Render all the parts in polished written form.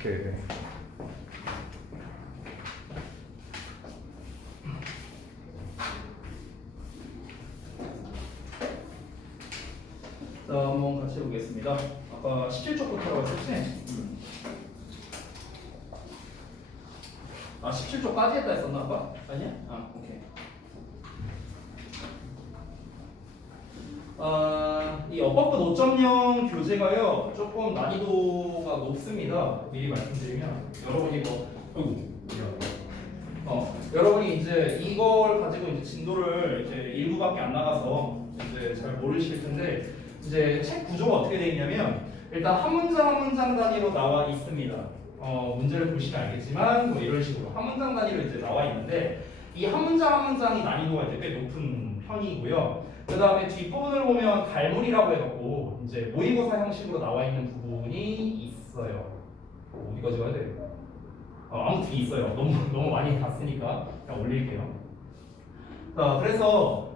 오케이. 자, 한번 같이 해보겠습니다. 아까 17쪽부터라고 했었지? 아, 17쪽까지 했다 했었나 아까? 아니야? 아, 오케이. 이 어법부 5.0 교재가요 조금 난이도가 높습니다. 미리 말씀드리면 여러분이 여러분이 이제 이걸 가지고 이제 진도를 이제 일부밖에 안 나가서 이제 잘 모르실 텐데 이제 책 구조가 어떻게 되어 있냐면 일단 한 문장 한 문장 단위로 나와 있습니다. 문제를 보시면 알겠지만 뭐 이런 식으로 한 문장 단위로 이제 나와 있는데 이 한 문장 한 문장이 난이도가 이제 꽤 높은 편이고요. 그 다음에 뒷부분을 보면 갈무리라고 해갖고 이제 모의고사 형식으로 나와 있는 부분이 있어요. 어디까지 가야 돼? 아무튼 있어요. 너무 많이 봤으니까 그냥 올릴게요. 그래서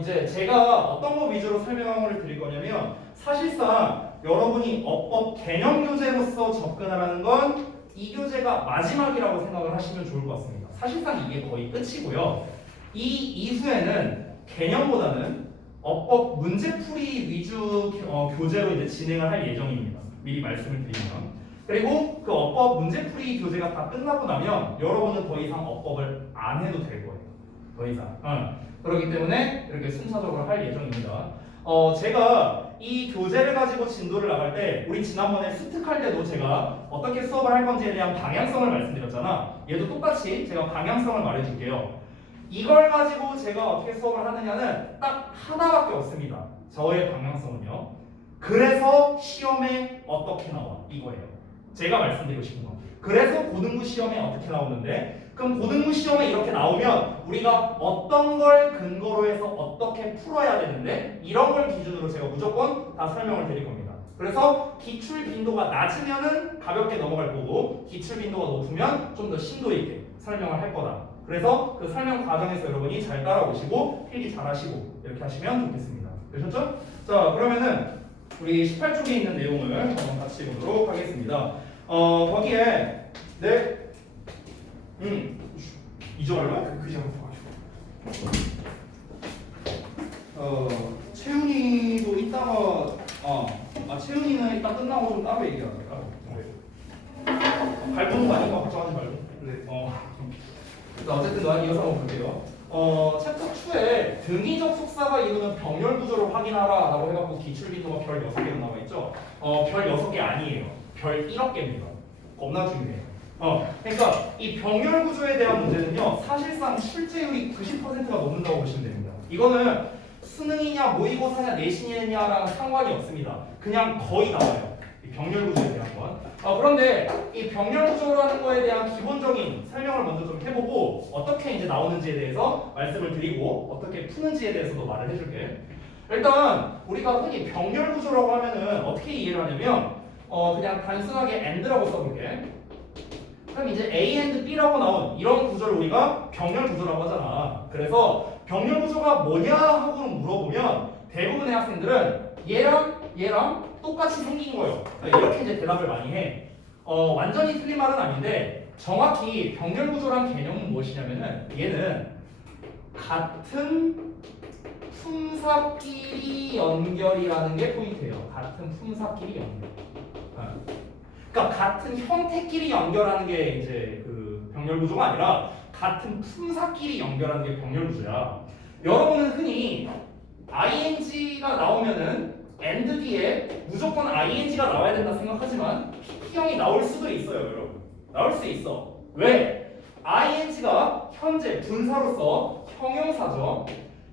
이제 제가 어떤 거 위주로 설명을 드릴 거냐면 사실상 여러분이 어법 개념 교재로서 접근하라는 건 이 교재가 마지막이라고 생각을 하시면 좋을 것 같습니다. 사실상 이게 거의 끝이고요. 이 이후에는 개념보다는 어법 문제풀이 위주 교재로 이제 진행을 할 예정입니다. 미리 말씀을 드리면. 그리고 그 어법 문제풀이 교재가 다 끝나고 나면 여러분은 더 이상 어법을 안 해도 될 거예요. 더 이상. 그렇기 때문에 이렇게 순차적으로 할 예정입니다. 제가 이 교재를 가지고 진도를 나갈 때 우리 지난번에 습득할 때도 제가 어떻게 수업을 할 건지에 대한 방향성을 말씀드렸잖아. 얘도 똑같이 제가 방향성을 말해줄게요. 이걸 가지고 제가 어떻게 수업을 하느냐는 딱 하나밖에 없습니다. 저의 방향성은요. 그래서 시험에 어떻게 나와? 이거예요. 제가 말씀드리고 싶은 거. 그래서 고등부 시험에 어떻게 나오는데 그럼 고등부 시험에 이렇게 나오면 우리가 어떤 걸 근거로 해서 어떻게 풀어야 되는데 이런 걸 기준으로 제가 무조건 다 설명을 드릴 겁니다. 그래서 기출 빈도가 낮으면은 가볍게 넘어갈 거고 기출 빈도가 높으면 좀 더 심도 있게 설명을 할 거다. 그래서 그 설명 과정에서 여러분이 잘 따라오시고 필기 잘 하시고 이렇게 하시면 좋겠습니다. 되셨죠? 자, 그러면은 우리 18쪽에 있는 내용을 한번 같이 보도록 하겠습니다. 거기에 잊어버려? 그지 않고 채훈이도 이따가 채훈이는 이따 끝나고 좀 따로 얘기하자. 밟는 거 아닌가 걱정하지 말고. 네. 어쨌든 너한 이어서 한번 볼게요. 챕터 2에 등위적 속사가 이루는 병렬 구조를 확인하라 라고 해갖고 기출 빈도가 별 6개가 나와 있죠. 별 6개 아니에요. 별 1억 개입니다. 겁나 중요해요. 그러니까 이 병렬 구조에 대한 문제는요 사실상 출제율이 90%가 넘는다고 보시면 됩니다. 이거는 수능이냐 모의고사냐 내신이냐랑 상관이 없습니다. 그냥 거의 나와요. 이 병렬 구조에 대한 건. 그런데 이 병렬 구조라는 거에 대한 기본적인 설명을 먼저 좀 해보고 어떻게 이제 나오는지에 대해서 말씀을 드리고 어떻게 푸는지에 대해서도 말을 해줄게. 일단 우리가 흔히 병렬 구조라고 하면은 어떻게 이해를 하냐면 그냥 단순하게 and라고 써볼게. 그럼 이제 A and B라고 나온 이런 구조를 우리가 병렬 구조라고 하잖아. 그래서 병렬 구조가 뭐냐 하고 물어보면 대부분의 학생들은 얘랑 똑같이 생긴 거예요. 이렇게 이제 대답을 많이 해. 완전히 틀린 말은 아닌데 정확히 병렬 구조란 개념은 무엇이냐면은 얘는 같은 품사끼리 연결이라는 게 포인트예요. 같은 품사끼리 연결. 그러니까 같은 형태끼리 연결하는 게 이제 그 병렬 구조가 아니라 같은 품사끼리 연결하는 게 병렬 구조야. 여러분은 흔히 ing가 나오면은 and 뒤에 무조건 ing가 나와야 된다 생각하지만 pp형이 나올 수도 있어요, 여러분. 나올 수 있어. 왜? ing가 현재 분사로서 형용사죠.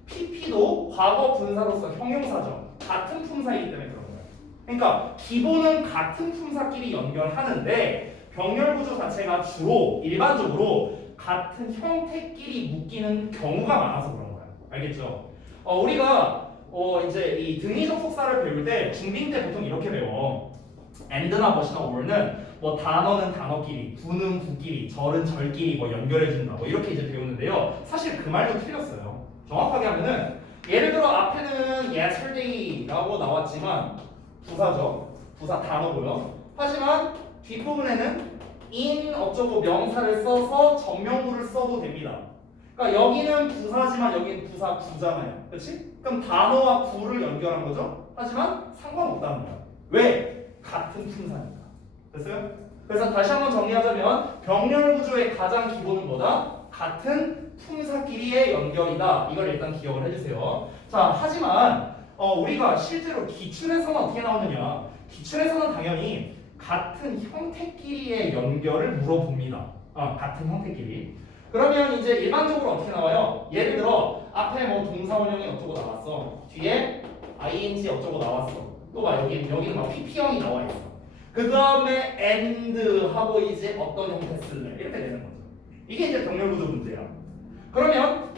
pp도 과거 분사로서 형용사죠. 같은 품사이기 때문에 그런 거예요. 그러니까 기본은 같은 품사끼리 연결하는데 병렬 구조 자체가 주로 일반적으로 같은 형태끼리 묶이는 경우가 많아서 그런 거예요. 알겠죠? 우리가 이제 이 등위적 속사를 배울 때 중딩 때 보통 이렇게 배워. and나 what이나 or는 뭐 단어는 단어끼리, 구는 구끼리, 절은 절끼리 뭐 연결해준다 뭐 이렇게 이제 배우는데요. 사실 그 말도 틀렸어요. 정확하게 하면은 예를 들어 앞에는 yesterday라고 나왔지만 부사죠. 부사 단어고요. 하지만 뒷부분에는 in 어쩌고 명사를 써서 정명구를 써도 됩니다. 그러니까 여기는 부사지만 여기는 부사 구잖아요. 그렇지? 그럼 단어와 구를 연결한 거죠. 하지만 상관없다는 거야. 왜? 같은 품사니까. 됐어요? 그래서 다시 한번 정리하자면 병렬 구조의 가장 기본은 뭐다? 같은 품사끼리의 연결이다. 이걸 일단 기억을 해주세요. 자, 하지만 우리가 실제로 기출에서는 어떻게 나오느냐? 기출에서는 당연히 같은 형태끼리의 연결을 물어봅니다. 같은 형태끼리. 그러면 이제 일반적으로 어떻게 나와요? 예를 들어 앞에 뭐 동사원형이 어쩌고 나왔어. 뒤에 ing 어쩌고 나왔어. 또 봐 여기는 막 pp형이 나와 있어. 그 다음에 and 하고 이제 어떤 형태 쓸래 이렇게 되는 거죠. 이게 이제 병렬 구조 문제야. 그러면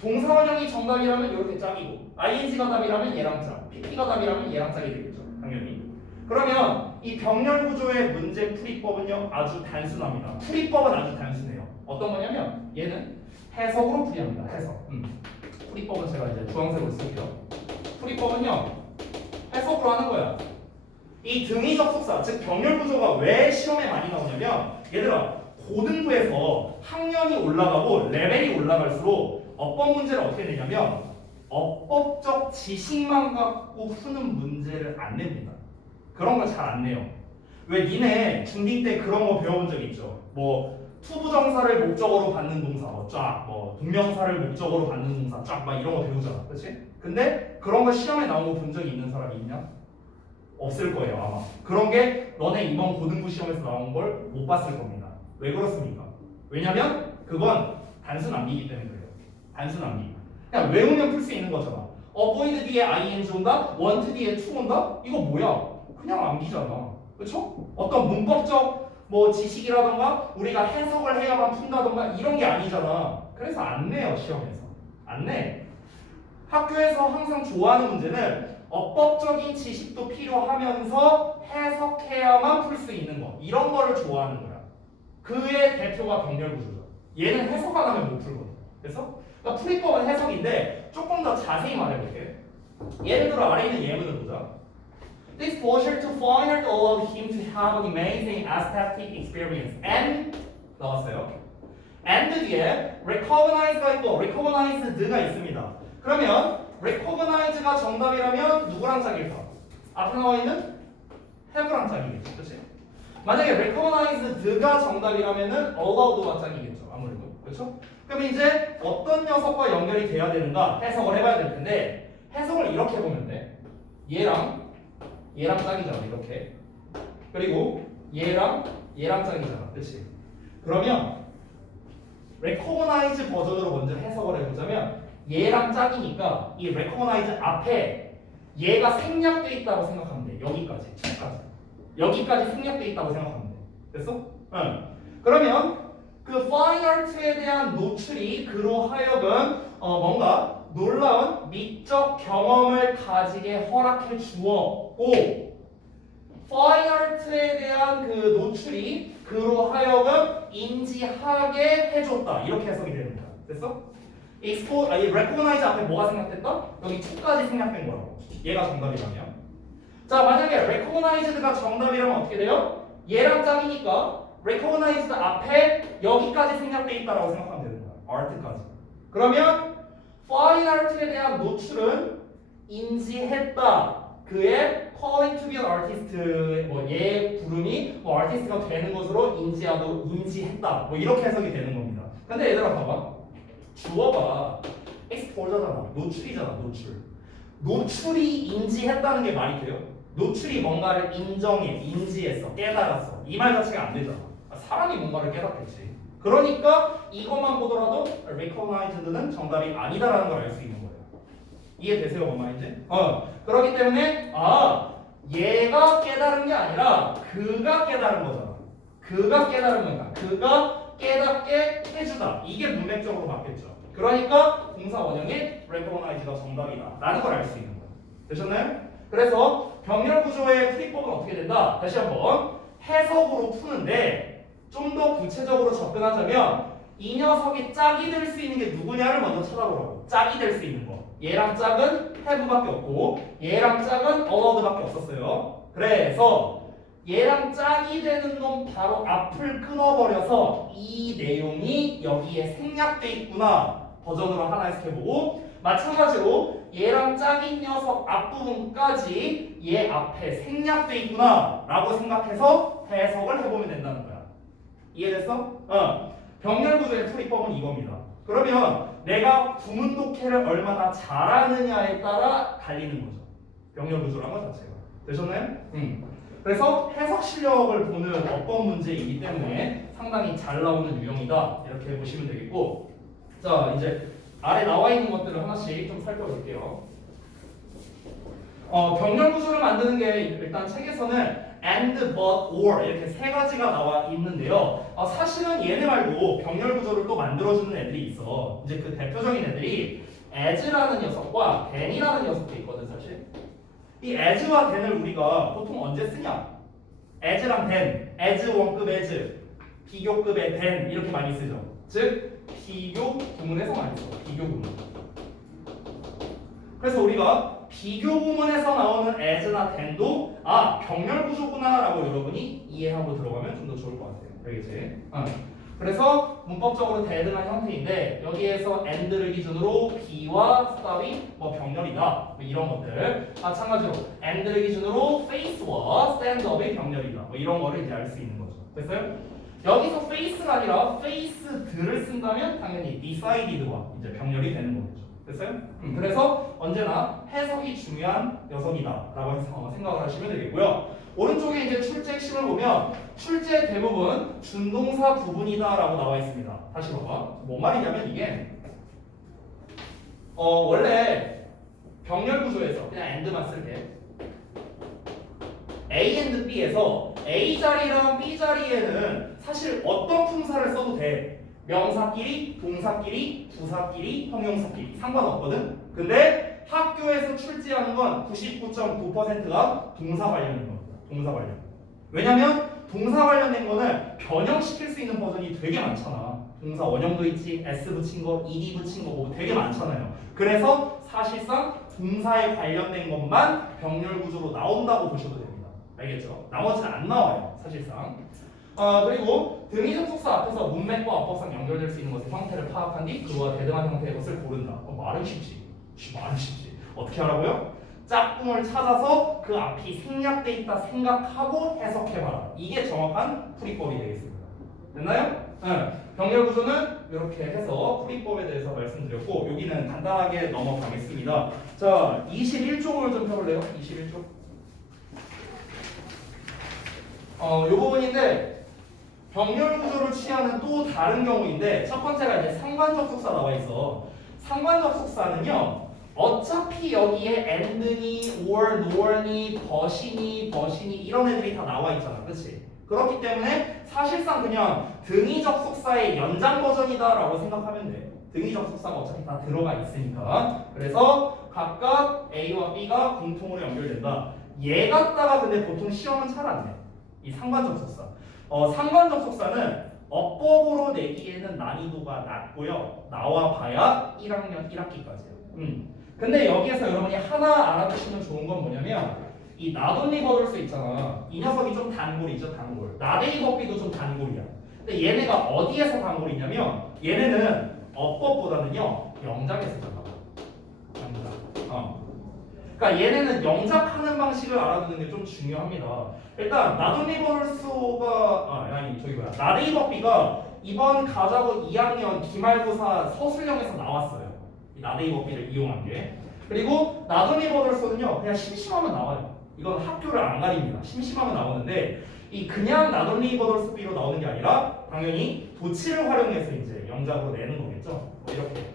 동사원형이 정답이라면 이렇게 짝이고 ing가 답이라면 얘랑 짝, pp가 답이라면 얘랑 짝이 되겠죠. 당연히. 그러면 이 병렬 구조의 문제 풀이법은요 아주 단순합니다. 풀이법은 아주 단순해요. 어떤 거냐면 얘는 해석으로 풀이합니다. 해석. 풀이법은 제가 이제 주황색으로 쓸게요. 풀이법은요 해석으로 하는 거야. 이 등위 접속사 즉 병렬 구조가 왜 시험에 많이 나오냐면 얘들아 고등부에서 학년이 올라가고 레벨이 올라갈수록 어법 문제를 어떻게 내냐면 어법적 지식만 갖고 푸는 문제를 안 냅니다. 그런 걸 잘 안 내요. 왜 니네 중딩 때 그런 거 배워본 적 있죠? 뭐 투부정사를 목적어로 받는 동사 뭐 동명사를 목적어로 받는 동사 쫙 막 이런 거 배우잖아. 그렇지? 근데 그런 거 시험에 나온 거 본 적이 있는 사람이 있냐? 없을 거예요 아마. 그런 게 너네 이번 고등부 시험에서 나온 걸 못 봤을 겁니다. 왜 그렇습니까? 왜냐면 그건 단순 암기이기 때문에 그래요. 단순 암기. 그냥 외우면 풀 수 있는 거잖아. avoid 뒤에 ing 온다, want 뒤에 to 온다? 이거 뭐야? 그냥 암기잖아. 그렇죠? 어떤 문법적 뭐 지식이라던가 우리가 해석을 해야만 푼다던가 이런 게 아니잖아. 그래서 안 내요 시험에서. 안 내. 학교에서 항상 좋아하는 문제는 어법적인 지식도 필요하면서 해석해야만 풀 수 있는 거. 이런 거를 좋아하는 거야. 그의 대표가 병렬 구조죠. 얘는 해석 안 하면 못 풀거든. 그래서 그러니까 풀이법은 해석인데 조금 더 자세히 말해볼게. 예를 들어 아래 있는 예문을 보자. This exposure to fine art allowed him to have an amazing aesthetic experience. And 나왔어요. and 뒤에 recognize가 있고 recognized가 있습니다. 그러면 recognize가 정답이라면 누구랑 짝일까? 앞에 나와 있는 have랑 짝이겠죠. 그렇지? 만약에 recognized가 정답이라면은 allowed와 짝이겠죠. 아무래도. 그렇죠? 그러면 이제 어떤 녀석과 연결이 돼야 되는가 해석을 해봐야 될 텐데 해석을 이렇게 보면 돼. 얘랑 짝이잖아. 이렇게. 그리고 얘랑 짝이잖아. 그렇지? 그러면 recognize 버전으로 먼저 해석을 해보자면 얘랑 짝이니까 이 recognize 앞에 얘가 생략돼 있다고 생각하면 돼. 여기까지 생략돼 있다고 생각하면 돼. 됐어? 응. 그러면 그 fine art에 대한 노출이 그로 하여금 뭔가 놀라운 미적 경험을 가지게 허락해 주었고 fine art에 대한 그 노출이 그로 하여금 인지하게 해줬다. 이렇게 해석이 되는 거야. 됐어? 이 recognize 앞에 뭐가 생략됐다? 여기 to까지 생략된 거라고. 얘가 정답이라면. 자, 만약에 recognized가 정답이라면 어떻게 돼요? 얘랑 짝이니까 recognized 앞에 여기까지 생략돼 있다라고 생각하면 되는 거야. art까지. 그러면 fine art에 대한 노출은 인지했다. 그의 calling to be an artist, 얘 부름이 artist가 되는 것으로 인지했다. 이렇게 해석이 되는 겁니다. 근데 얘들아 봐봐. 주어가 exposure잖아. 노출이잖아. 노출이 인지했다는 게 말이 돼요? 노출이 뭔가를 인지했어, 깨달았어. 이 말 자체가 안 되잖아. 사람이 뭔가를 깨닫겠지. 그러니까 이것만 보더라도 recognized는 정답이 아니다라는 걸 알 수 있는 거예요. 이해되세요, 뭔 말인지? 그렇기 때문에 얘가 깨달은 게 아니라 그가 깨달은 거잖아. 그가 깨달은 거니까 그가 깨닫게 해주다. 이게 문맥적으로 맞겠죠. 그러니까 동사 원형의 recognize가 정답이다 라는 걸 알 수 있는 거예요. 되셨나요? 그래서 병렬 구조의 풀이법은 어떻게 된다? 다시 한번 해석으로 푸는데 좀 더 구체적으로 접근하자면 이 녀석이 짝이 될 수 있는 게 누구냐를 먼저 찾아보라고. 짝이 될 수 있는 거. 얘랑 짝은 have밖에 없고 얘랑 짝은 allowed밖에 없었어요. 그래서 얘랑 짝이 되는 놈 바로 앞을 끊어버려서 이 내용이 여기에 생략돼 있구나 버전으로 하나 해석해보고, 마찬가지로 얘랑 짝인 녀석 앞부분까지 얘 앞에 생략돼 있구나 라고 생각해서 해석을 해보면 된다는 거야. 이해됐어? 병렬구조의 풀이법은 이겁니다. 그러면 내가 구문 독해를 얼마나 잘하느냐에 따라 갈리는 거죠. 병렬구조란 것 자체가. 되셨나요? 그래서 해석 실력을 보는 어법 문제이기 때문에 상당히 잘 나오는 유형이다 이렇게 보시면 되겠고, 자 이제 아래 나와 있는 것들을 하나씩 좀 살펴볼게요. 병렬 구조를 만드는 게 일단 책에서는 and, but, or 이렇게 세 가지가 나와 있는데요. 사실은 얘네 말고 병렬 구조를 또 만들어주는 애들이 있어. 이제 그 대표적인 애들이 as라는 녀석과 than이라는 녀석도 있거든 사실. 이 as와 than을 우리가 보통 언제 쓰냐? as랑 than, as 원급 as, 비교급의 than 이렇게 많이 쓰죠. 즉 비교 구문에서 많이 써. 비교 구문. 그래서 우리가 비교 구문에서 나오는 as나 than도 병렬 구조구나라고 여러분이 이해하고 들어가면 좀 더 좋을 것 같아요. 알겠지? 그래서 문법적으로 대등한 형태인데 여기에서 and를 기준으로 be와 stop이 병렬이다 뭐 이런 것들, 마찬가지로 and를 기준으로 face와 stand-up이 병렬이다 뭐 이런 거를 이제 알 수 있는 거죠. 됐어요? 여기서 face가 아니라 face들을 쓴다면 당연히 decided와 이제 병렬이 되는 거겠죠. 됐어요? 그래서 언제나 해석이 중요한 녀석이다라고 생각을 하시면 되겠고요. 오른쪽에 이제 출제 핵심을 보면 출제 대부분 준동사 부분이다라고 나와 있습니다. 다시 봐봐. 뭔 말이냐면 이게 원래 병렬 구조에서 그냥 and만 쓸게. A and B에서 A 자리랑 B 자리에는 사실 어떤 품사를 써도 돼. 명사끼리, 동사끼리, 부사끼리, 형용사끼리 상관없거든. 근데 학교에서 출제하는 건 99.9%가 동사 관련인 겁니다. 동사 관련. 왜냐면 동사 관련된 거는 변형시킬 수 있는 버전이 되게 많잖아. 동사 원형도 있지, s 붙인 거, ed 붙인 거 뭐 되게 많잖아요. 그래서 사실상 동사에 관련된 것만 병렬 구조로 나온다고 보셔도 됩니다. 알겠죠? 나머지는 안 나와요. 사실상. 그리고 등위적 속사 앞에서 문맥과 어법상 연결될 수 있는 것의 형태를 파악한 뒤 그와 대등한 형태의 것을 고른다. 말은 쉽지. 말은 쉽지. 어떻게 하라고요? 짝꿍을 찾아서 그 앞이 생략돼 있다 생각하고 해석해봐라. 이게 정확한 풀이법이 되겠습니다. 됐나요? 병렬 구조는 이렇게 해서 풀이법에 대해서 말씀드렸고, 여기는 간단하게 넘어가겠습니다. 자, 21쪽을 좀 펴볼래요? 21쪽. 이 부분인데 병렬 구조를 취하는 또 다른 경우인데, 첫 번째가 이제 상관적 속사 나와 있어. 상관적 속사는요, 어차피 여기에 and니, or, nor니, but이니 이런 애들이 다 나와 있잖아, 그렇지? 그렇기 때문에 사실상 그냥 등위적 속사의 연장 버전이다라고 생각하면 돼. 등위적 속사가 어차피 다 들어가 있으니까. 그래서 각각 A와 B가 공통으로 연결된다. 얘 갖다가 근데 보통 시험은 잘 안 내. 이 상관적 속사. 상관적 속사는 어법으로 내기에는 난이도가 낮고요. 나와봐야 1학년 1학기까지예요. 근데 여기에서 여러분이 하나 알아두시면 좋은 건 뭐냐면 이 나돈니 버들스 있잖아. 이 녀석이 좀 단골이죠, 단골. 나데이 버피도 좀 단골이야. 근데 얘네가 어디에서 단골이냐면 얘네는 어법보다는요 영작에서 단골. 영작. 그러니까 얘네는 영작하는 방식을 알아두는 게 좀 중요합니다. 일단 나돈니버스가 나데이 버피가 이번 가자고 2학년 기말고사 서술형에서 나왔어요. 이 나데이 버피를 이용한 게. 그리고 나돈니버스는요 그냥 심심하면 나와요. 이건 학교를 안 가립니다. 심심하면 나오는데 이 그냥 나돈니버스 B로 나오는 게 아니라 당연히 도치를 활용해서 이제 영작으로 내는 거겠죠. 뭐 이렇게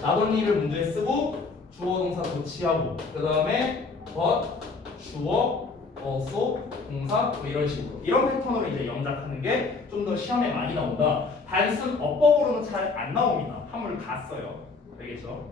나돈니를 문제에 쓰고 주어 동사 도치하고 그 다음에 but, 주어, also, 동사 뭐 이런 식으로 이런 패턴으로 이제 영작하는 게 좀 더 시험에 많이 나온다. 단순 어법으로는 잘 안 나옵니다. 한물 갔어요. 알겠죠?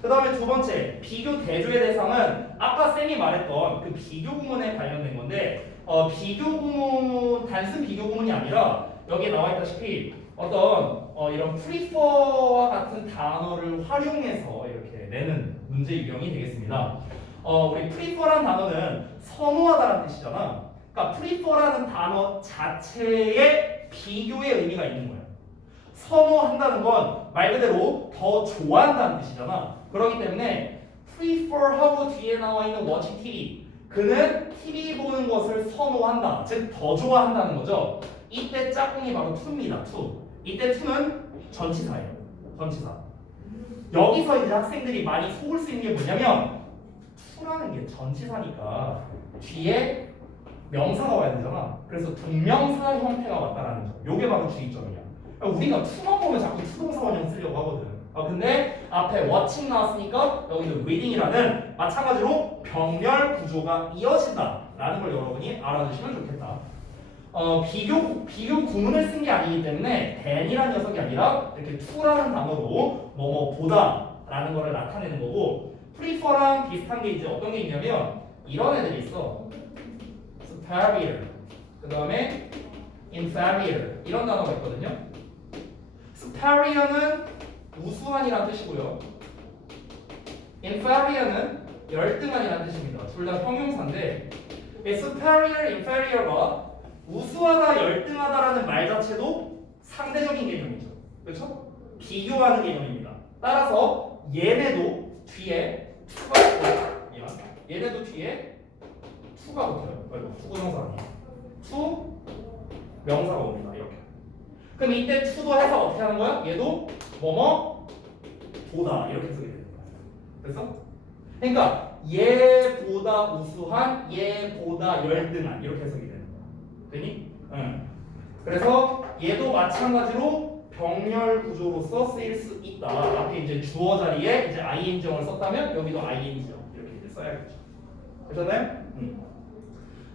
그 다음에 두 번째 비교 대조의 대상은 아까 쌤이 말했던 그 비교 구문에 관련된 건데 비교 구문 단순 비교 구문이 아니라 여기에 나와 있다시피 어떤 이런 prefer와 같은 단어를 활용해서 이렇게 내는 문제 유형이 되겠습니다. 우리 prefer란 단어는 선호하다라는 뜻이잖아. 그러니까 prefer라는 단어 자체에 비교의 의미가 있는 거예요. 선호한다는 건 말 그대로 더 좋아한다는 뜻이잖아. 그렇기 때문에 prefer하고 뒤에 나와 있는 watching TV. 그는 TV 보는 것을 선호한다. 즉 더 좋아한다는 거죠. 이때 짝꿍이 바로 to입니다. to. 이때 to는 전치사예요. 전치사. 여기서 이제 학생들이 많이 속을 수 있는 게 뭐냐면 to라는 게 전치사니까 뒤에 명사가 와야 되잖아. 그래서 동명사 형태가 왔다라는 점. 요게 바로 주의점이야. 우리가 to만 보면 자꾸 투동사원형 쓰려고 하거든. 근데 앞에 watching 나왔으니까 여기는 reading이라는 마찬가지로 병렬 구조가 이어진다라는 걸 여러분이 알아두시면 좋겠다. 비교 구문을 쓴 게 아니기 때문에 than이라는 녀석이 아니라 이렇게 to라는 단어로 뭐뭐 보다라는 거를 나타내는 거고 prefer랑 비슷한 게 이제 어떤 게 있냐면 이런 애들이 있어. superior, 그 다음에 inferior 이런 단어가 있거든요. superior는 우수한이라는 뜻이고요. inferior는 열등한이라는 뜻입니다. 둘 다 형용사인데 superior, inferior가 우수하다, 열등하다라는 말 자체도 상대적인 개념이죠. 그렇죠? 비교하는 개념입니다. 따라서 얘네도 뒤에 to가 붙어요. 얘네도 뒤에 to가 붙어요. 투구명사 아니에요. to 명사가 옵니다. 이렇게. 그럼 이때 to도 해서 어떻게 하는 거야? 얘도 뭐뭐 보다 이렇게 쓰게 되는 거야. 그래서 그러니까 얘보다 우수한, 얘보다 열등한 이렇게 해석이 되는 거야. 되니? 응. 그래서 얘도 마찬가지로 병렬 구조로서 쓰일 수 있다. 앞에 이제 주어 자리에 이제 ing형을 썼다면 여기도 ing형 이렇게 이제 써야겠죠. 되셨나요?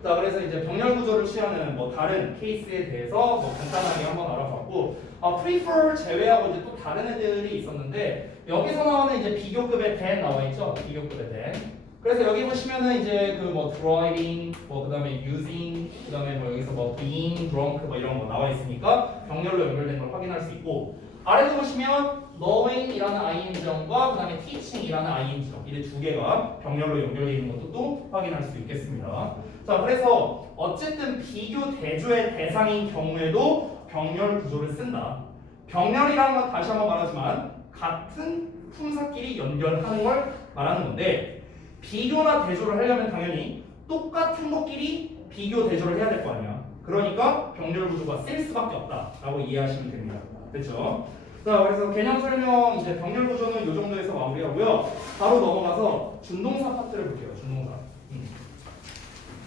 자, 그래서 이제 병렬 구조를 취하는 뭐 다른 케이스에 대해서 뭐 간단하게 한번 알아봤고, prefer 제외하고 이제 또 다른 애들이 있었는데 여기서 나오는 이제 비교급의 than 나와 있죠. 비교급의 than. 그래서 여기 보시면은 이제 그 뭐 driving, 뭐 그다음에 using, 그다음에 뭐 여기서 뭐 being drunk 뭐 이런 거 나와 있으니까 병렬로 연결된 걸 확인할 수 있고, 아래도 보시면 knowing이라는 ing형과 그다음에 teaching이라는 ing형 이 두 개가 병렬로 연결되어 있는 것도 또 확인할 수 있겠습니다. 자, 그래서 어쨌든 비교 대조의 대상인 경우에도 병렬 구조를 쓴다. 병렬이라는 건 다시 한번 말하지만 같은 품사끼리 연결하는 걸 말하는 건데, 비교나 대조를 하려면 당연히 똑같은 것끼리 비교 대조를 해야 될 거 아니야. 그러니까 병렬 구조가 쓸 수밖에 없다라고 이해하시면 됩니다. 그렇죠? 자, 그래서 개념 설명 이제 병렬 구조는 이 정도에서 마무리하고요. 바로 넘어가서 준동사 파트를 볼게요. 준동사.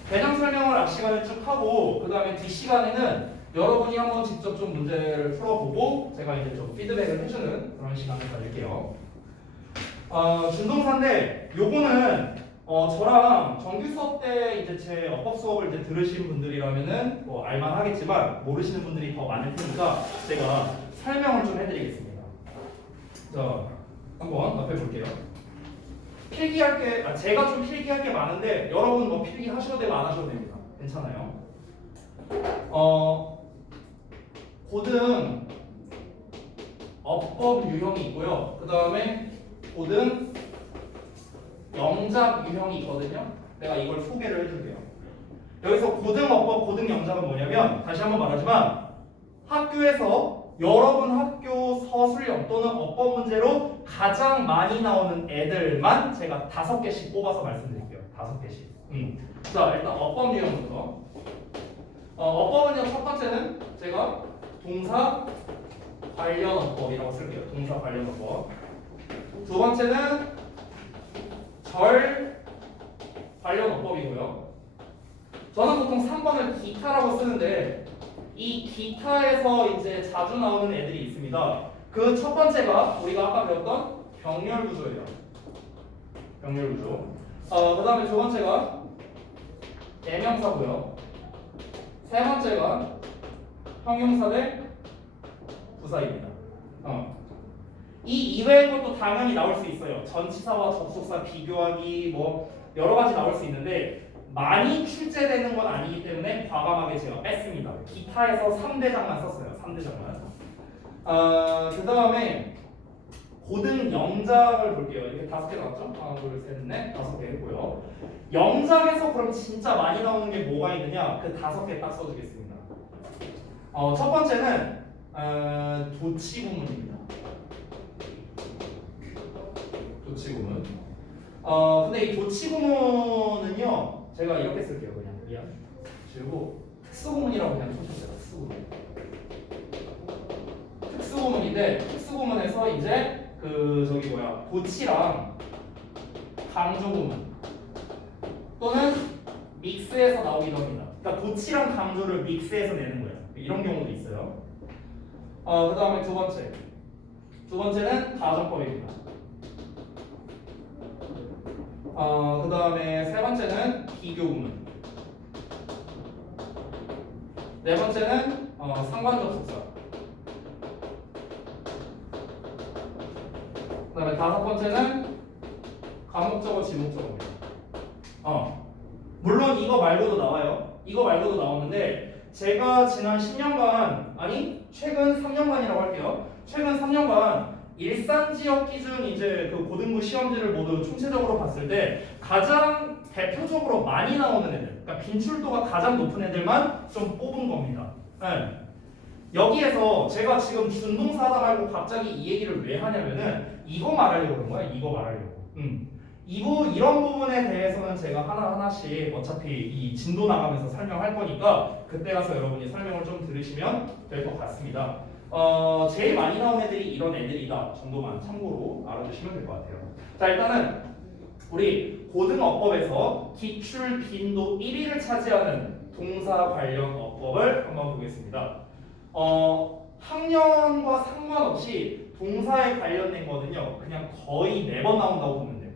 개념 설명을 앞 시간에 쭉 하고 그 다음에 뒷 시간에는 여러분이 한번 직접 좀 문제를 풀어보고 제가 이제 좀 피드백을 해주는 그런 시간을 가질게요. 준동사인데 요거는 저랑 정규 수업 때 이제 제 어법 수업을 이제 들으신 분들이라면은 뭐 알만하겠지만 모르시는 분들이 더 많을 테니까 제가 설명을 좀 해드리겠습니다. 자, 한번 앞에 볼게요. 필기할 게 제가 좀 필기할 게 많은데 여러분 뭐 필기하셔도 되고 안 하셔도 됩니다. 괜찮아요. 고등 어법 유형이 있고요. 그 다음에 고등 영작 유형이 있거든요. 내가 이걸 소개를 해줄게요. 여기서 고등 어법, 고등 영작은 뭐냐면 다시 한번 말하지만 학교에서 여러분 학교 서술형 또는 어법 문제로 가장 많이 나오는 애들만 제가 5개씩 뽑아서 말씀드릴게요. 5개씩. 자, 일단 어법 유형부터. 어법은요, 첫 번째는 제가 동사 관련 어법이라고 쓸게요. 동사 관련 어법. 두 번째는 절 관련 어법이고요. 저는 보통 3번을 기타라고 쓰는데 이 기타에서 이제 자주 나오는 애들이 있습니다. 그 첫 번째가 우리가 아까 배웠던 병렬 구조예요. 병렬 구조. 그 다음에 두 번째가 대명사고요. 세 번째가 형용사 대 부사입니다. 이 이외의 것도 당연히 나올 수 있어요. 전치사와 접속사 비교하기 뭐 여러 가지 나올 수 있는데 많이 출제되는 건 아니기 때문에 과감하게 제가 뺐습니다. 기타에서 3대장만 썼어요. 3대장만. 그 다음에 고등 영작을 볼게요. 이렇게 5개 나왔죠? 하나, 둘, 셋, 넷, 5개 했고요. 영작에서 그럼 진짜 많이 나오는 게 뭐가 있느냐? 그 5개 딱 써주겠습니다. 첫 번째는 도치 구문입니다. 도치 구문. 근데 이 도치 구문은요, 제가 이렇게 쓸게요. 그냥 미안. 그리고 특수 구문이라고 그냥 쳐주세요. 특수 구문. 특수 구문인데 특수 구문에서 이제 도치랑 강조 구문 또는 믹스해서 나오기도 합니다. 그러니까 도치랑 강조를 믹스해서 내는 거예요. 이런 경우도 있어요. 그 다음에 두 번째는 가정법입니다. 그 다음에 세 번째는 비교 구문. 네 번째는 상관적 속사. 그 다음에 다섯 번째는 과목적어, 지목적어입니다. 물론 이거 말고도 나와요. 이거 말고도 나오는데 제가 지난 10년간, 아니 최근 3년간이라고 할게요. 최근 3년간 일산 지역 기준 이제 그 고등부 시험지를 모두 총체적으로 봤을 때 가장 대표적으로 많이 나오는 애들, 그러니까 빈출도가 가장 높은 애들만 좀 뽑은 겁니다. 네. 여기에서 제가 지금 준동사다 말고 갑자기 이 얘기를 왜 하냐면은 이거 말하려고 그런 거야. 이거 말하려고. 이런 부분에 대해서는 제가 하나하나씩 어차피 이 진도 나가면서 설명할 거니까 그때 가서 여러분이 설명을 좀 들으시면 될 것 같습니다. 제일 많이 나온 애들이 이런 애들이다 정도만 참고로 알아두시면 될 것 같아요. 자, 일단은 우리 고등어법에서 기출 빈도 1위를 차지하는 동사 관련 어법을 한번 보겠습니다. 학년과 상관없이 동사에 관련된 거는요, 그냥 거의 매번 나온다고 보면 돼요.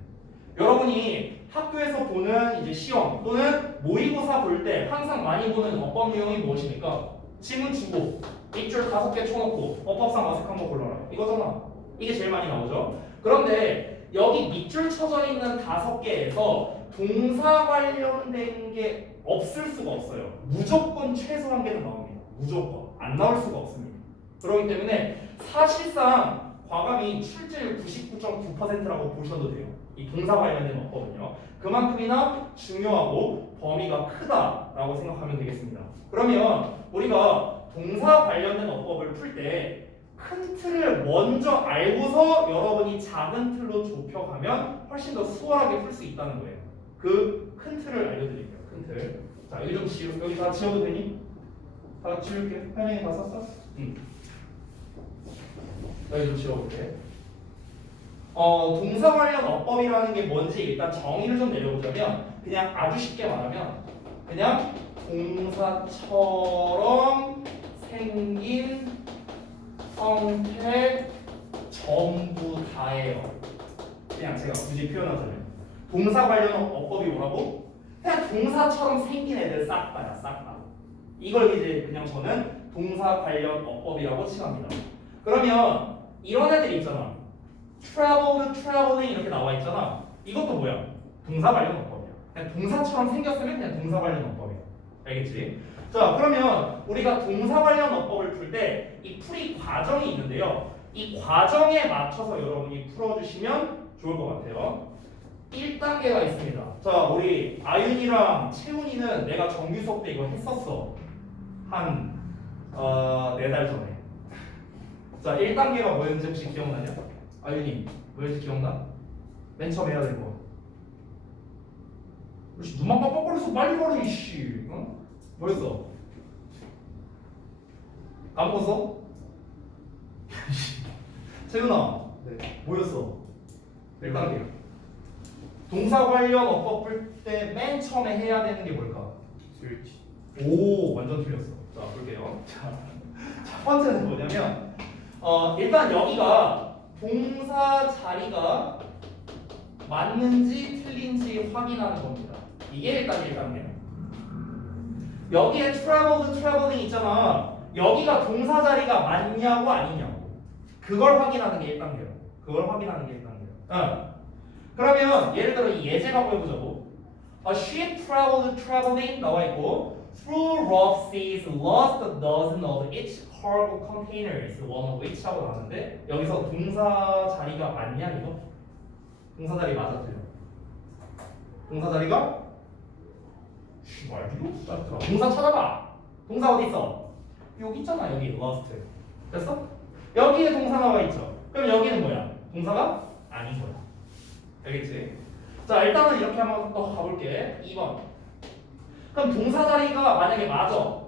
여러분이 학교에서 보는 이제 시험 또는 모의고사 볼 때 항상 많이 보는 어법 유형이 무엇입니까? 지문 주고 밑줄 5개 쳐놓고 어법상 어색한 거 골라라, 이거잖아. 이게 제일 많이 나오죠. 그런데 여기 밑줄 쳐져 있는 5개에서 동사 관련된 게 없을 수가 없어요. 무조건 최소 한 개는 나옵니다. 무조건 안 나올 수가 없습니다. 그렇기 때문에 사실상 과감히 출제율 99.9%라고 보셔도 돼요. 이 동사 관련된 어법은요. 그만큼이나 중요하고 범위가 크다라고 생각하면 되겠습니다. 그러면 우리가 동사 관련된 어법을 풀 때 큰 틀을 먼저 알고서 여러분이 작은 틀로 좁혀가면 훨씬 더 수월하게 풀 수 있다는 거예요. 그 큰 틀을 알려드릴게요. 큰 틀. 자, 여기 좀 여기 다 지워도 되니? 다 지울게. 현영이 다 썼어? 여기 좀 지워볼게. 동사 관련 어법이라는 게 뭔지 일단 정의를 좀 내려보자면 그냥 아주 쉽게 말하면 그냥 동사처럼 생긴 형태 전부 다예요. 그냥 제가 굳이 표현하자면 동사 관련 어법이 뭐라고? 그냥 동사처럼 생긴 애들 싹 다야, 싹 다. 이걸 이제 그냥 저는 동사 관련 어법이라고 칭합니다. 그러면 이런 애들 있잖아. traveled, traveling 이렇게 나와 있잖아. 이것도 뭐야? 동사 관련 어법이야. 그냥 동사처럼 생겼으면 그냥 동사 관련 어법이야. 알겠지? 자, 그러면 우리가 동사 관련 어법을 풀 때 이 풀이 과정이 있는데요. 이 과정에 맞춰서 여러분이 풀어주시면 좋을 것 같아요. 1단계가 있습니다. 자, 우리 아윤이랑 채훈이는 내가 정규 수업 때 이거 했었어. 한 4달 전에. 자, 1단계가 뭐였는지 혹시 기억나냐? 아윤이, 뭐였지 기억나? 맨 처음 해야 될 거. 그렇지, 눈만 빡빡거려서 빨리 말해, 이씨. 어? 뭐였어? 까먹었어? 채윤아, 네. 뭐였어? 1단계. 동사 관련 어법 풀 때 맨 처음에 해야 되는 게 뭘까? 스위치. 오, 완전 틀렸어. 자, 볼게요. 자, 첫 번째는 뭐냐면 일단 여기가 동사 자리가 맞는지 틀린지 확인하는 겁니다. 이게 일단 1단계예요. 여기에 traveled, traveling 있잖아. 여기가 동사 자리가 맞냐고 아니냐고. 그걸 확인하는 게 1단계예요. 그걸 확인하는 게 1단계예요. 그러면 예를 들어 이 예제가 보여보자고. She traveled, traveling 나와 있고 through rough seas lost a dozen of each cargo containers, one of which 하고 나왔는데 여기서 동사 자리가 맞냐 이거? 동사 자리 맞아 틀려? 동사 자리가? 말도 동사 찾아봐. 동사 어디 있어? 여기 있잖아. 여기 lost. 됐어? 여기에 동사 나와 있죠. 그럼 여기는 뭐야? 동사가 아닌 거야. 알겠지? 자 일단은 이렇게 한번 더 가볼게. 2번. 그럼 동사 자리가 만약에 맞아.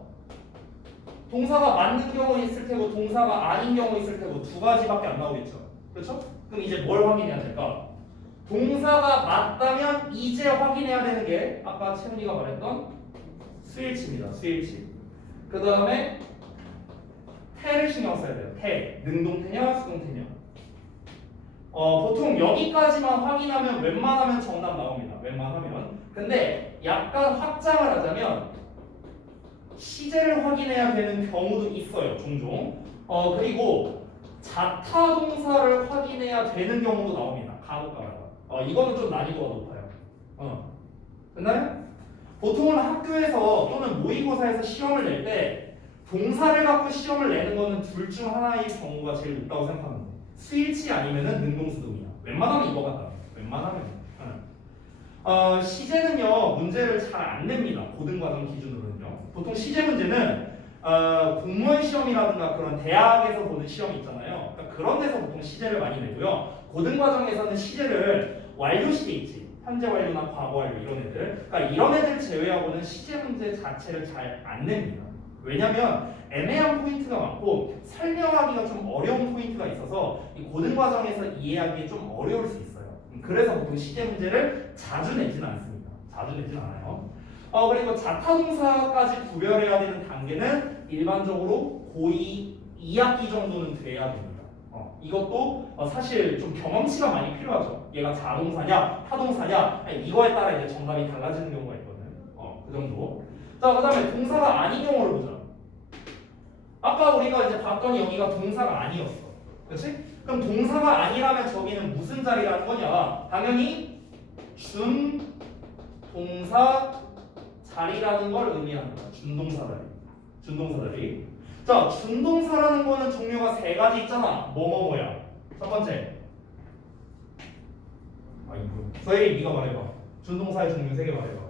동사가 맞는 경우 있을 테고 동사가 아닌 경우 있을 테고 두 가지밖에 안 나오겠죠. 그렇죠? 그럼 이제 뭘 확인해야 될까? 동사가 맞다면 이제 확인해야 되는 게 아까 채은이가 말했던 수일치입니다. 수일치. 그 다음에 태를 신경 써야 돼요. 태. 능동태냐 수동태냐. 보통 여기까지만 확인하면 웬만하면 정답 나옵니다. 웬만하면. 근데 약간 확장을 하자면 시제를 확인해야 되는 경우도 있어요. 종종. 그리고 자타 동사를 확인해야 되는 경우도 나옵니다. 간혹가다가. 이거는 좀 난이도가 높아요. 됐나요? 보통은 학교에서 또는 모의고사에서 시험을 낼 때 동사를 갖고 시험을 내는 거는 둘 중 하나의 경우가 제일 높다고 생각합니다. 수일치 아니면은 능동수동이야. 웬만하면 이거 같다. 웬만하면. 시제는요 문제를 잘 안 냅니다. 고등과정 기준으로는요. 보통 시제 문제는 공무원 시험이라든가 그런 대학에서 보는 시험이 있잖아요. 그러니까 그런 데서 보통 시제를 많이 내고요. 고등과정에서는 시제를 완료시에 있지. 현재 완료나 과거 완료 이런 애들. 그러니까 이런 애들 제외하고는 시제 문제 자체를 잘 안 냅니다. 왜냐면 애매한 포인트가 많고 설명하기가 좀 어려운 포인트가 있어서 이 고등과정에서 이해하기 좀 어려울 수 있어요. 그래서 보통 시제 문제를 자주 내지는 않습니다. 자주 내지는 않아요. 그리고 자타동사까지 구별해야 되는 단계는 일반적으로 고2 2학기 정도는 돼야 됩니다. 이것도 사실 좀 경험치가 많이 필요하죠. 얘가 자동사냐, 타동사냐 이거에 따라 이제 정답이 달라지는 경우가 있거든. 그 정도. 자, 그다음에 동사가 아닌 경우를 보자. 아까 우리가 이제 봤더니 여기가 동사가 아니었어. 그렇지? 그럼 동사가 아니라면 저기는 무슨 자리라는 거냐? 당연히 준동사 자리라는 걸 의미합니다. 준동사 자리. 준동사 자리. 자, 준동사라는 거는 종류가 세 가지 있잖아. 뭐뭐뭐야. 첫 번째. 이거. 서예리 네가 말해봐. 준동사의 종류 세 개 말해봐.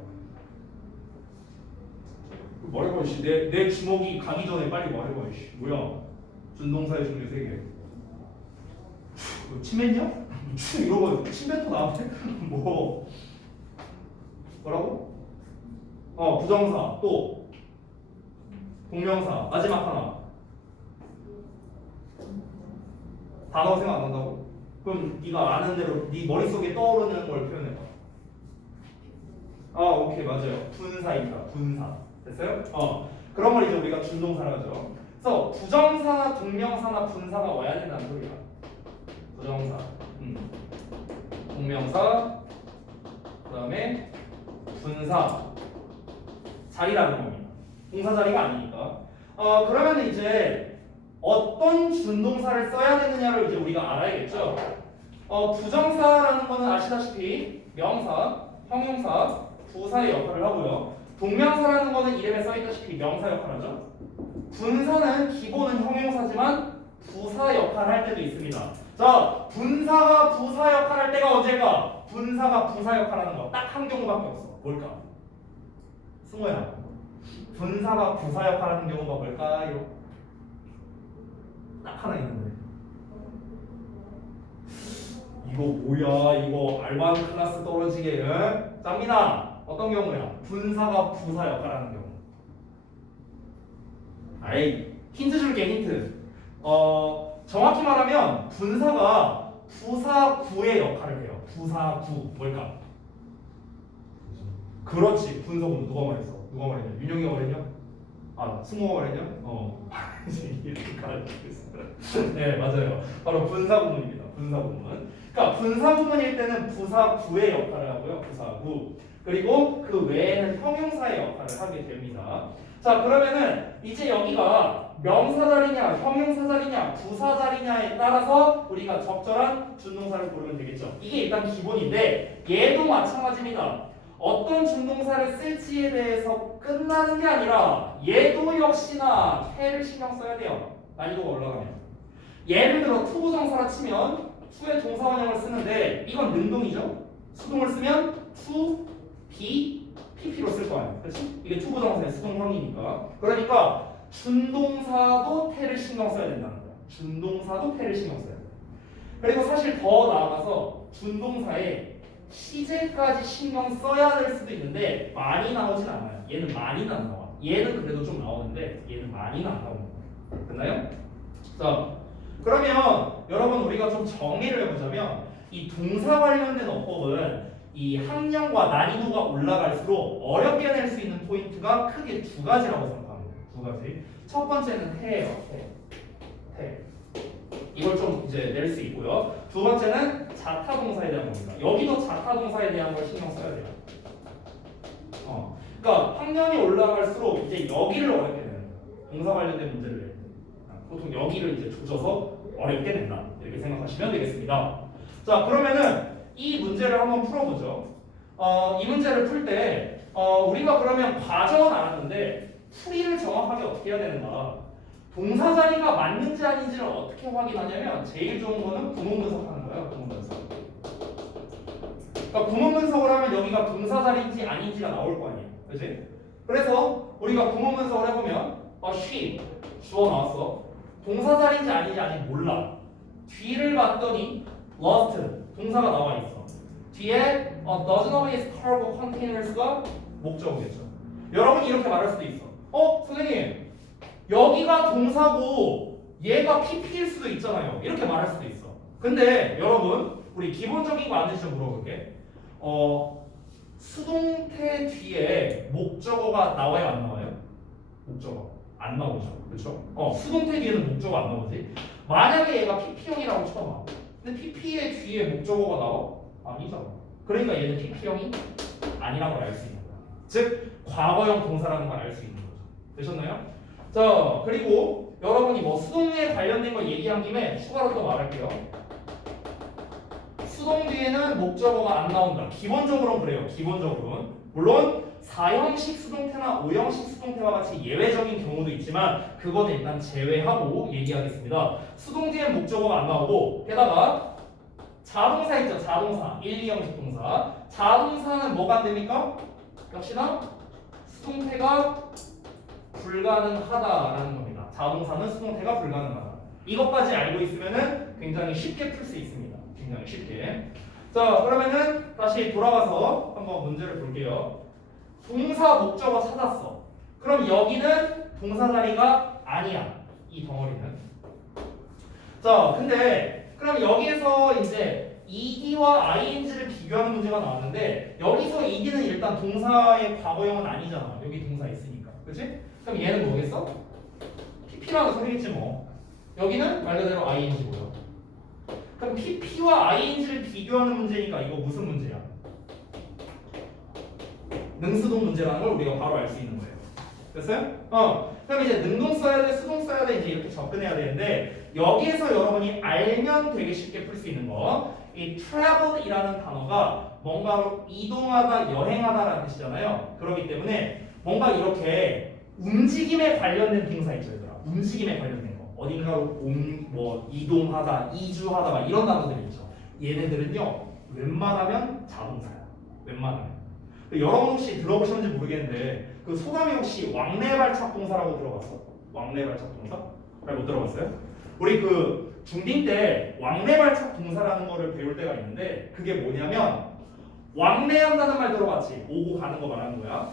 말해봐 씨. 내 주먹이 가기 전에 빨리 말해봐 씨. 뭐야? 준동사의 종류 세 개. 너 침했냐? 이러고 침뱉어 나한테? 뭐라고? 부정사 또 동명사 마지막 하나. 단어 생각 안 난다고? 그럼 네가 아는 대로 네 머릿속에 떠오르는 걸 표현해봐. 오케이 맞아요. 분사입니다. 분사. 됐어요? 그런 걸 이제 우리가 준동사라고 하죠. 그래서 부정사나 동명사나 분사가 와야 된다는 소리야. 부정사, 동명사, 그 다음에 분사 자리라는 겁니다. 동사 자리가 아니니까. 그러면 이제 어떤 준동사를 써야 되느냐를 이제 우리가 알아야겠죠. 부정사라는 거는 아시다시피 명사, 형용사, 부사의 역할을 하고요. 동명사라는 거는 이름에 써있다시피 명사 역할을 하죠. 분사는 기본은 형용사지만 부사 역할을 할 때도 있습니다. 자, 분사가 부사 역할을 할 때가 언제일까? 분사가 부사 역할을 하는 거 딱 한 경우밖에 없어. 뭘까? 승호야. 분사가 부사 역할을 하는 경우가 뭘까요? 딱 하나 있는데. 이거 뭐야? 이거 알바는 클래스 떨어지게. 짱민아. 어떤 경우야? 분사가 부사 역할을 하는 경우. 힌트 줄게 힌트. 정확히 말하면 분사가 부사구의 역할을 해요. 부사구 뭘까? 그렇지. 분사구는 누가 말했어? 누가 말했냐? 윤영이가 말했냐? 승호가 말했냐? 이렇게 가르치겠어. 네 맞아요. 바로 분사구문입니다. 분사구문. 그러니까 분사구문일 때는 부사구의 역할을 하고요. 부사구. 그리고 그 외에는 형용사의 역할을 하게 됩니다. 자 그러면은 이제 여기가 명사 자리냐 형용사 자리냐 부사 자리냐에 따라서 우리가 적절한 준동사를 고르면 되겠죠. 이게 일단 기본인데 얘도 마찬가지입니다. 어떤 준동사를 쓸지에 대해서 끝나는 게 아니라 얘도 역시나 태를 신경 써야 돼요. 난이도가 올라가면. 예를 들어 투부정사라 치면 to의 동사원형을 쓰는데 이건 능동이죠. 수동을 쓰면 to, be, pp로 쓸 거 아니에요. 그렇지? 이게 투부정사의 수동형이니까. 그러니까 준동사도 태를 신경 써야 된다는 거야. 준동사도 태를 신경 써야 돼. 그리고 사실 더 나아가서 준동사에 시제까지 신경 써야 될 수도 있는데 많이 나오진 않아요. 얘는 많이는 안 나와. 얘는 그래도 좀 나오는데 얘는 많이는 안 나오는 거예요. 됐나요? 자, 그러면 여러분 우리가 좀 정리를 해보자면 이 동사 관련된 어법은 이 학년과 난이도가 올라갈수록 어렵게 낼 수 있는 포인트가 크게 두 가지라고 생각합니다. 두 가지. 첫 번째는 태예요. 태. 이걸 좀 이제 낼 수 있고요. 두 번째는 자타 동사에 대한 겁니다. 여기도 자타 동사에 대한 걸 신경 써야 돼요. 그러니까 학년이 올라갈수록 이제 여기를 어렵게 되는 거예요. 동사 관련된 문제를 낼 때. 보통 여기를 이제 조져서 어렵게 된다. 이렇게 생각하시면 되겠습니다. 자, 그러면은 이 문제를 한번 풀어보죠. 이 문제를 풀 때 우리가 그러면 과정은 알았는데 풀이를 정확하게 어떻게 해야 되는가? 동사 자리가 맞는지 아닌지를 어떻게 확인하냐면 제일 좋은 거는 구문 분석하는 거예요. 구문 분석. 그러니까 구문 분석을 하면 여기가 동사 자리인지 아닌지가 나올 거 아니에요. 그렇지? 그래서 우리가 구문 분석을 해보면 she 주어 나왔어. 동사 자리인지 아닌지 아직 몰라. 뒤를 봤더니 lost 동사가 나와 있어. 뒤에 doesn't always cargo containers가 목적어겠죠. 여러분 이렇게 말할 수도 있어. 선생님 여기가 동사고 얘가 PP일 수도 있잖아요. 이렇게 말할 수도 있어. 근데 여러분 우리 기본적인 거 아는지 좀 물어볼게. 수동태 뒤에 목적어가 나와요 안 나와요? 목적어 안 나오죠. 그렇죠? 수동태 뒤에는 목적어 안 나오지. 만약에 얘가 PP형이라고 쳐봐. 근데 PP의 뒤에 목적어가 나와? 아니잖아. 그러니까 얘는 PP형이 아니라고 알 수 있는 거야. 즉 과거형 동사라는 걸 알 수 있는 거죠. 되셨나요? 자, 그리고 여러분이 뭐 수동에 관련된 걸 얘기한 김에 추가로 또 말할게요. 수동 뒤에는 목적어가 안 나온다. 기본적으로는 그래요. 기본적으로는. 물론 4형식 수동태나 5형식 수동태와 같이 예외적인 경우도 있지만 그거는 일단 제외하고 얘기하겠습니다. 수동 뒤에 목적어가 안 나오고 게다가 자동사 있죠. 자동사. 1, 2형식 동사. 자동사는 뭐가 안 됩니까? 역시나 수동태가 불가능하다라는 겁니다. 자동사는 수동태가 불가능하다. 이것까지 알고 있으면은 굉장히 쉽게 풀 수 있습니다. 굉장히 쉽게. 자, 그러면은 다시 돌아가서 한번 문제를 볼게요. 동사 목적어 찾았어. 그럼 여기는 동사 자리가 아니야. 이 덩어리는. 자, 근데 그럼 여기에서 이제 ed와 ing를 비교하는 문제가 나왔는데 여기서 ed는 일단 동사의 과거형은 아니잖아. 여기 동사 있으니까. 그치? 그럼 얘는 뭐겠어? pp라는 소리겠지 뭐. 여기는 말 그대로 ing고요. 그럼 pp와 ing를 비교하는 문제니까 이거 무슨 문제야? 능수동 문제라는 걸 우리가 바로 알 수 있는 거예요. 됐어요? 그럼 이제 능동 써야 돼, 수동 써야 돼 이제 이렇게 접근해야 되는데 여기에서 여러분이 알면 되게 쉽게 풀 수 있는 거. 이 travel이라는 단어가 뭔가 이동하다, 여행하다라는 뜻이잖아요. 그렇기 때문에 뭔가 이렇게 움직임에 관련된 동사 있죠, 얘들아. 움직임에 관련된 거. 어딘가로 이동하다, 이주하다 막 이런 단어들이 있죠. 얘네들은요 웬만하면 자동사야. 웬만하면. 여러분 혹시 들어보셨는지 모르겠는데 그 소감이 혹시 왕래발착 동사라고 들어봤어? 왕래발착 동사? 잘 못 들어봤어요? 우리 그 중딩 때 왕래발착 동사라는 거를 배울 때가 있는데 그게 뭐냐면 왕래한다는 말 들어봤지? 오고 가는 거 말하는 거야.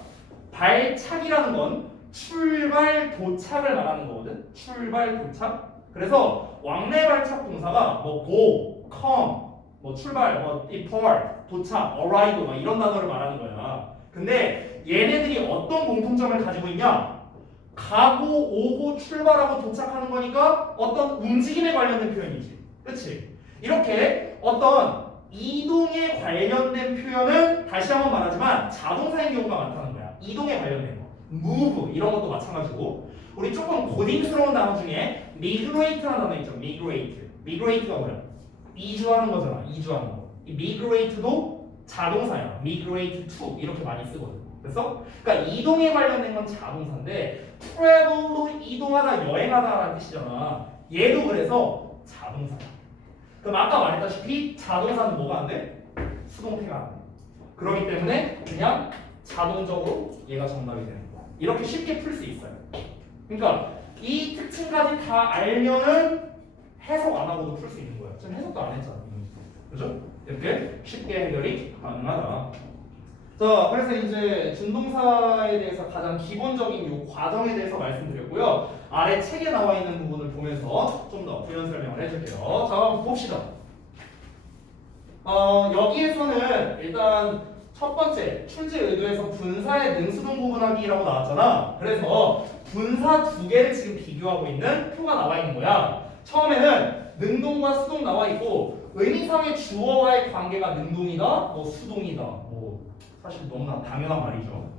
발착이라는 건 출발 도착을 말하는 거거든. 출발 도착. 그래서 왕래발착 동사가 뭐 go, come, 뭐 출발, 뭐 depart, 도착, arrive 막 이런 단어를 말하는 거야. 근데 얘네들이 어떤 공통점을 가지고 있냐? 가고 오고 출발하고 도착하는 거니까 어떤 움직임에 관련된 표현이지. 그렇지? 이렇게 어떤 이동에 관련된 표현은 다시 한번 말하지만 자동사인 경우가 많다는 거야. 이동에 관련된 거. move 이런 것도 마찬가지고 우리 조금 고딩스러운 단어 중에 migrate라는 단어 있죠. migrate가 뭐야? 이주하는 거잖아. 이주하는 거. 이 migrate도 자동사야. migrate to 이렇게 많이 쓰거든. 그래서 그러니까 이동에 관련된 건 자동사인데 travel로 이동하다 여행하다라는 뜻이잖아. 얘도 그래서 자동사야. 그럼 아까 말했다시피 자동사는 뭐가 안 돼? 수동태가 안 돼. 그렇기 때문에 그냥 자동적으로 얘가 정답이 되는 거야. 이렇게 쉽게 풀 수 있어요. 그러니까 이 특징까지 다 알면은 해석 안 하고도 풀 수 있는 거야. 지금 해석도 안 했잖아. 그죠? 이렇게 쉽게 해결이 가능하다. 자, 그래서 이제 준동사에 대해서 가장 기본적인 요 과정에 대해서 말씀드렸고요. 아래 책에 나와 있는 부분을 보면서 좀 더 부연 설명을 해줄게요. 자, 한번 봅시다. 여기에서는 일단 첫 번째 출제 의도에서 분사의 능수동 구분하기라고 나왔잖아. 그래서 분사 두 개를 지금 비교하고 있는 표가 나와 있는 거야. 처음에는 능동과 수동 나와 있고 의미상의 주어와의 관계가 능동이다, 뭐 수동이다, 뭐 사실 너무나 당연한 말이죠.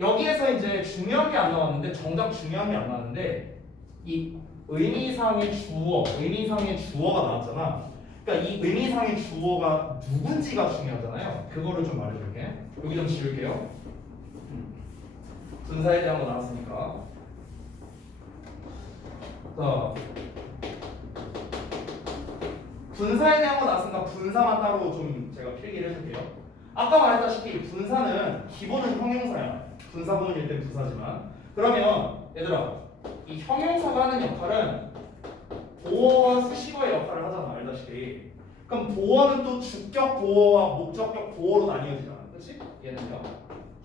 여기에서 이제 중요한 게 안 나왔는데 정작 중요한 게 안 나왔는데 이 의미상의 주어가 나왔잖아. 그러니까 이 의미상의 주어가 누군지가 중요하잖아요. 그거를 좀 말해줄게. 여기 좀 지울게요. 분사에 대한 거 나왔으니까. 자, 분사에 대한 거 나왔으니까 분사만 따로 좀 제가 필기를 해줄게요. 아까 말했다시피 분사는 기본은 형용사야. 분사 부분일 땐 부사지만. 그러면 얘들아, 이 형용사가 하는 역할은 보어와 수식어의 역할을 하잖아. 알다시피. 그럼 보어는 또 주격 보어와 목적격 보어로 나뉘어지잖아. 그렇지? 얘는요.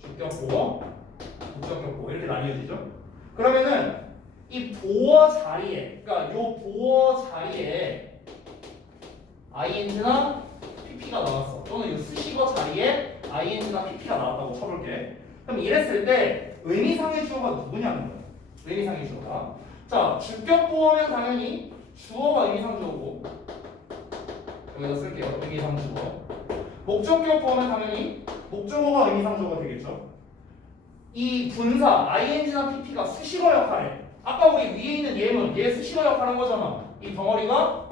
주격 보어, 목적격 보어 이렇게 나뉘어지죠. 그러면은 이 보어 자리에, 그러니까 요 보어 자리에 ing나 pp가 나왔어. 또는 이 수식어 자리에 ing나 pp가 나왔다고 쳐볼게. 그럼 이랬을 때 의미상의 주어가 누구냐는 거야. 의미상의 주어가. 자, 주격 보어면 당연히 주어가 의미상 주어고 여기다 쓸게요. 의미상 주어. 목적격 보어면 당연히 목적어가 의미상 주어가 되겠죠. 이 분사 ing나 pp가 수식어 역할에 아까 우리 위에 있는 예문 얘 수식어 역할한 거잖아. 이 덩어리가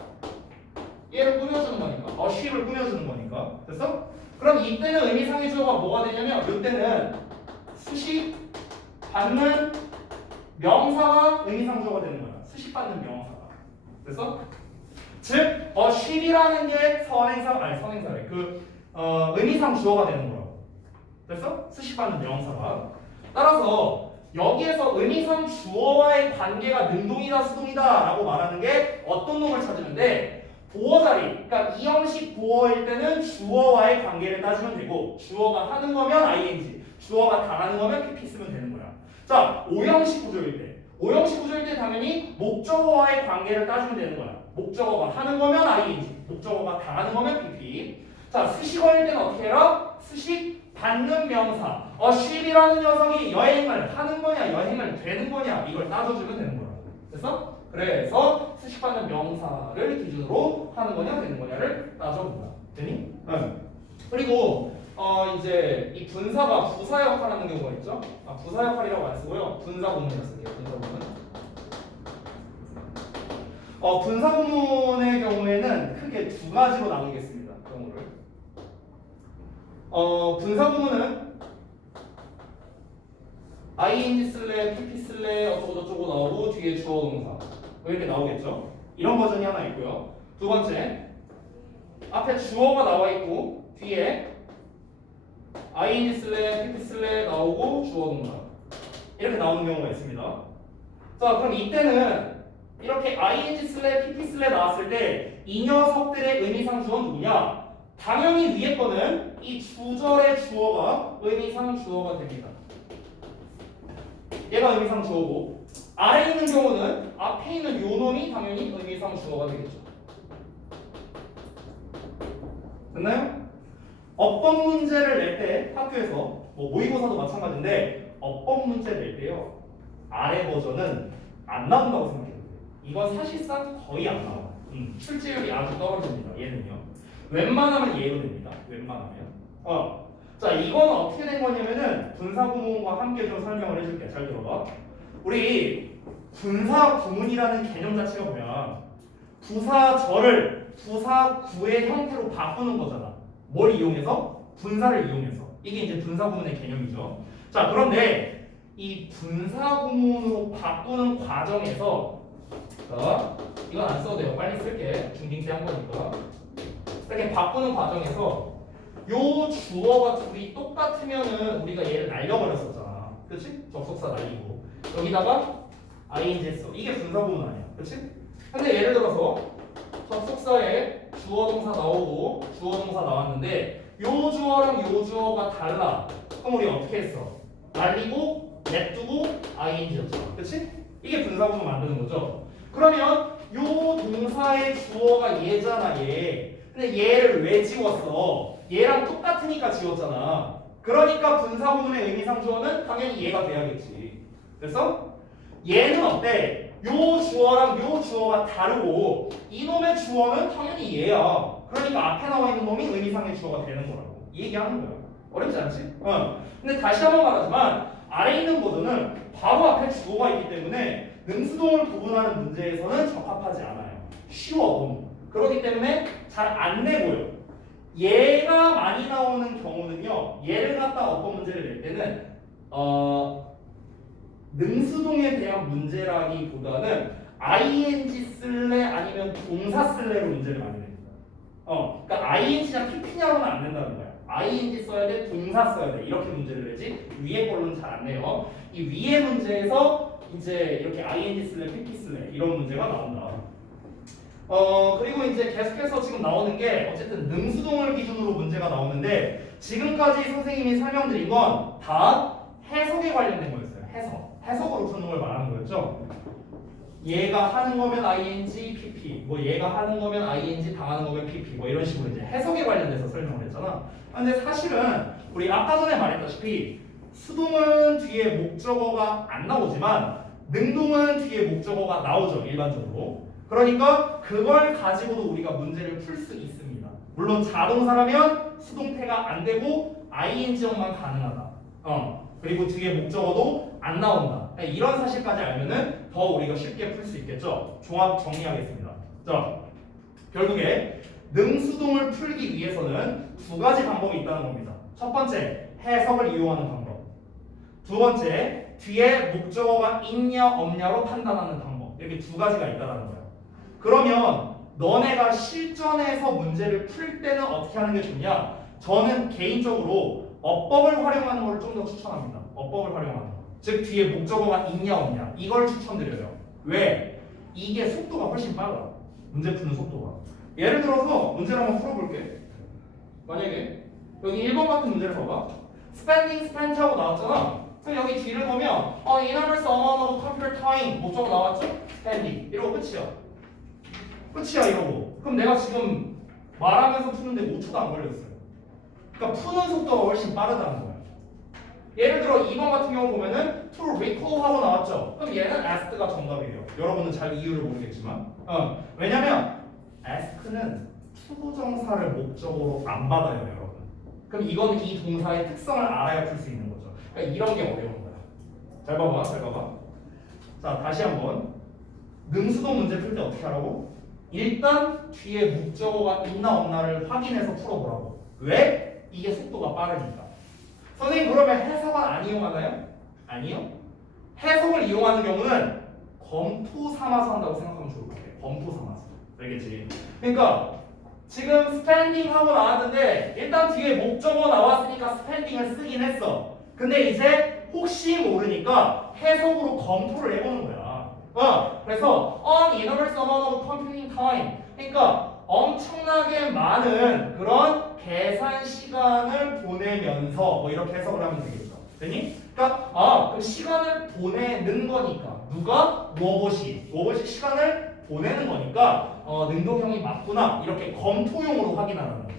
얘를 꾸며주는 거니까 she를 꾸며주는 거니까 됐어? 그럼 이때는 의미상의 주어가 뭐가 되냐면 이때는 수식 받는 명사가 의미상 주어가 되는 거야. 수식 받는 명사가 됐어? 즉 she이라는 게 선행사래 의미상 주어가 되는 거라고 됐어? 수식 받는 명사가 따라서 여기에서 의미상 주어와의 관계가 능동이다 수동이다 라고 말하는 게 어떤 놈을 찾으면 돼? 보어 자리, 그러니까 이 형식 보어일 때는 주어와의 관계를 따지면 되고 주어가 하는 거면 ing, 주어가 당하는 거면 pp 쓰면 되는 거야. 자, 오형식 구조일 때 당연히 목적어와의 관계를 따지면 되는 거야. 목적어가 하는 거면 ing, 목적어가 당하는 거면 pp. 자, 수식어일 때는 어떻게 해라? 수식 받는 명사 she이라는 녀석이 여행을 하는 거냐 여행을 되는 거냐 이걸 따져주면 되는 거야. 됐어? 그래서 수식받는 명사를 기준으로 하는 거냐 되는 거냐를 따져본다. 되니? 응. 그리고 이제 이 분사가 부사 역할하는 경우가 있죠. 부사 역할이라고 안 쓰고요. 분사 구문이라 쓸게요. 분사 구문. 분사 구문의 경우에는 크게 두 가지로 나누겠습니다. 경우를. 분사 구문은 ing 쓸래, pp 쓸래 어쩌고저쩌고 나오고 뒤에 주어 동사 이렇게 나오겠죠. 이런 버전이 하나 있고요. 두 번째 앞에 주어가 나와 있고 뒤에 ing 쓸래, pp 쓸래 나오고 주어 동사 이렇게 나오는 경우가 있습니다. 자, 그럼 이때는 이렇게 ing 쓸래, pp 쓸래 나왔을 때 이 녀석들의 의미상 주어는 누구냐? 당연히 위에 거는 이 주절의 주어가 의미상 주어가 됩니다. 얘가 의미상 주어고 아래에 있는 경우는 앞에 있는 요 놈이 당연히 의미상 주어가 되겠죠. 됐나요? 어법 문제를 낼 때 학교에서 뭐 모의고사도 마찬가지인데 어법 문제 낼 때요 아래 버전은 안 나온다고 생각해요. 이건 사실상 거의 안 나와요. 출제율이 아주 떨어집니다. 얘는요. 웬만하면 예로 됩니다. 웬만하면. 자, 이건 어떻게 된 거냐면은 분사 구문과 함께 좀 설명을 해줄게. 잘 들어봐. 우리 분사 구문이라는 개념 자체가 뭐야? 부사절을 부사구의 형태로 바꾸는 거잖아. 뭘 이용해서? 분사를 이용해서. 이게 이제 분사 구문의 개념이죠. 자, 그런데 이 분사 구문으로 바꾸는 과정에서 이건 안 써도 돼요. 빨리 쓸게. 중딩 때 한 거니까. 이렇게 바꾸는 과정에서 요 주어가 둘이 똑같으면은 우리가 얘를 날려버렸었잖아. 그렇지? 접속사 날리고 여기다가 ing 써. 이게 분사 구문 아니야. 그렇지? 근데 예를 들어서 접속사에 주어 동사 나오고 주어 동사 나왔는데 요 주어랑 요 주어가 달라. 그럼 우리 어떻게 했어? 날리고 냅두고 ing였죠. 그렇지? 이게 분사 구문 만드는 거죠. 그러면 요 동사의 주어가 얘잖아, 얘. 근데 얘를 왜 지웠어? 얘랑 똑같으니까 지웠잖아. 그러니까 분사 구문의 의미상 주어는 당연히 얘가 돼야겠지. 그래서 얘는 어때? 요 주어랑 요 주어가 다르고 이놈의 주어는 당연히 얘야. 그러니까 앞에 나와 있는 놈이 의미상의 주어가 되는 거라고. 이 얘기하는 거야. 어렵지 않지? 근데 다시 한번 말하지만 아래 있는 버전은 바로 앞에 주어가 있기 때문에 능수동을 구분하는 문제에서는 적합하지 않아요. 쉬워 너무. 그렇기 때문에 잘 안 내고요. 얘가 많이 나오는 경우는요. 얘를 갖다 어떤 문제를 낼 때는 능수동에 대한 문제라기보다는 ing 쓸래 아니면 동사 쓸래로 문제를 많이 냅니다. 그러니까 ing냐 pp냐로는 안 낸다는 거야. ing 써야 돼, 동사 써야 돼. 이렇게 문제를 내지 위에 걸로는 잘 안 내요. 이 위에 문제에서 이제 이렇게 ing 쓸래, pp 쓸래 이런 문제가 나온다. 그리고 이제 계속해서 지금 나오는 게 어쨌든 능수동을 기준으로 문제가 나오는데 지금까지 선생님이 설명드린 건 다 해석에 관련된 거였어요. 해석으로 푸는 걸 말하는 거였죠. 얘가 하는 거면 ing, pp, 뭐 얘가 하는 거면 ing, 당하는 거면 pp, 뭐 이런 식으로 이제 해석에 관련돼서 설명을 했잖아. 근데 사실은 우리 아까 전에 말했다시피 수동은 뒤에 목적어가 안 나오지만 능동은 뒤에 목적어가 나오죠, 일반적으로. 그러니까 그걸 가지고도 우리가 문제를 풀 수 있습니다. 물론 자동사라면 수동태가 안 되고 ing형만 가능하다. 그리고 뒤에 목적어도 안 나온다. 이런 사실까지 알면은 더 우리가 쉽게 풀 수 있겠죠. 종합 정리하겠습니다. 자, 결국에 능수동을 풀기 위해서는 두 가지 방법이 있다는 겁니다. 첫 번째, 해석을 이용하는 방법. 두 번째, 뒤에 목적어가 있냐 없냐로 판단하는 방법. 이렇게 두 가지가 있다는 거예요. 그러면 너네가 실전에서 문제를 풀 때는 어떻게 하는 게 좋냐? 저는 개인적으로 어법을 활용하는 걸 좀 더 추천합니다. 어법을 활용하는 거. 즉 뒤에 목적어가 있냐 없냐 이걸 추천드려요. 왜? 이게 속도가 훨씬 빨라. 문제 푸는 속도가. 예를 들어서 문제를 한번 풀어볼게. 만약에 여기 1번 같은 문제를 봐봐. spending, spent 하고 나왔잖아. 그럼 여기 뒤를 보면 enormous amount of computer time 목적어 나왔죠? spending 이러고 끝이야 이러고. 그럼 내가 지금 말하면서 푸는데 5초도 안 걸렸어요. 그러니까 푸는 속도가 훨씬 빠르다는 거야. 예를 들어 2번 같은 경우 보면은 to recall 하고 나왔죠. 그럼 얘는 ask가 정답이에요. 여러분은 잘 이유를 모르겠지만 왜냐면 ask는 투부정사를 목적으로 안 받아요, 여러분. 그럼 이거는 이 동사의 특성을 알아야 풀 수 있는 거죠. 그러니까 이런 게 어려운 거야. 잘 봐봐. 자, 다시 한번 능수동 문제 풀 때 어떻게 하라고? 일단 뒤에 목적어가 있나 없나를 확인해서 풀어보라고. 왜? 이게 속도가 빠르니까. 선생님 그러면 해석은 안 이용하나요? 아니요. 해석을 이용하는 경우는 검토 삼아서 한다고 생각하면 좋을 것 같아요. 검토 삼아서. 알겠지? 그러니까 지금 스펜딩 하고 나왔는데 일단 뒤에 목적어 나왔으니까 스펜딩을 쓰긴 했어. 근데 이제 혹시 모르니까 해석으로 검토를 해보는 거야. 그래서 enormous amount of computing time. 그러니까 엄청나게 많은 그런 계산 시간을 보내면서 뭐 이렇게 해석을 하면 되겠죠. 됐니? 그러니까 그 시간을 보내는 거니까 누가? 로봇이 시간을 보내는 거니까 능동형이 맞구나 이렇게 검토용으로 확인하는 거죠.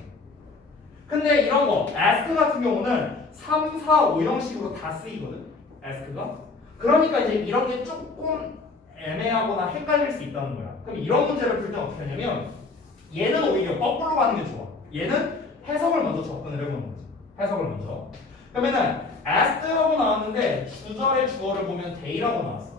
근데 이런 거 ask 같은 경우는 3, 4, 5 형식으로 다 쓰이거든. ask가. 그러니까 이제 이런 게 조금 애매하거나 헷갈릴 수 있다는 거야. 그럼 이런 문제를 풀 때 어떻게 하냐면 얘는 오히려 거꾸로 가는 게 좋아. 얘는 해석을 먼저 접근을 해보는 거지. 해석을 먼저. 그러면은 asked라고 나왔는데 주절의 주어를 보면 they라고 나왔어.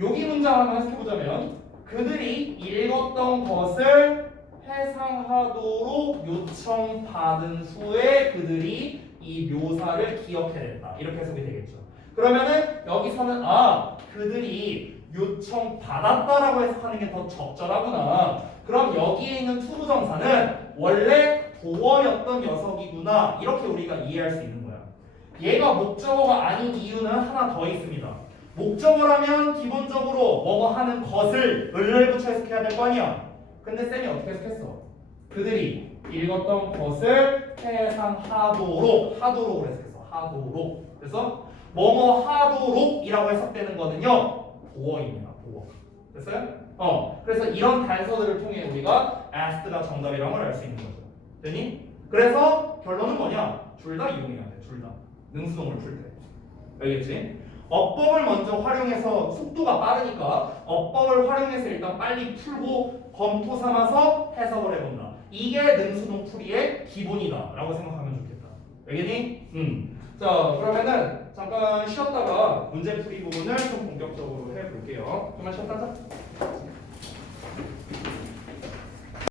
여기 문장 한번 해석해보자면 그들이 읽었던 것을 해상하도록 요청받은 후에 그들이 이 묘사를 기억해냈다. 이렇게 해석이 되겠죠. 그러면은 여기서는 그들이 요청받았다라고 해석하는 게 더 적절하구나. 그럼 여기에 있는 투부정사는 원래 도어였던 녀석이구나. 이렇게 우리가 이해할 수 있는 거야. 얘가 목적어가 아닌 이유는 하나 더 있습니다. 목적어라면 기본적으로 뭐뭐 하는 것을 을을 붙여 해석해야 될 거 아니야. 근데 쌤이 어떻게 해석했어? 그들이 읽었던 것을 해상하도록 하도록으로 해석했어. 하도록. 그래서 뭐뭐 하도록이라고 해석되는 거는요 도어입니다. 도어. 됐어요? 그래서 이런 단서들을 통해 우리가 asked가 정답이라는 걸 알 수 있는 거죠. 되니? 그래서 결론은 뭐냐? 둘 다 이용해야 돼. 둘 다. 능수동을 풀 때. 알겠지? 어법을 먼저 활용해서 속도가 빠르니까 어법을 활용해서 일단 빨리 풀고 검토 삼아서 해석을 해본다. 이게 능수동 풀이의 기본이다 라고 생각하면 좋겠다. 알겠니? 자 그러면은 잠깐 쉬었다가 문제 풀이 부분을 좀 본격적으로 해볼게요. 좀만 쉬었다 자.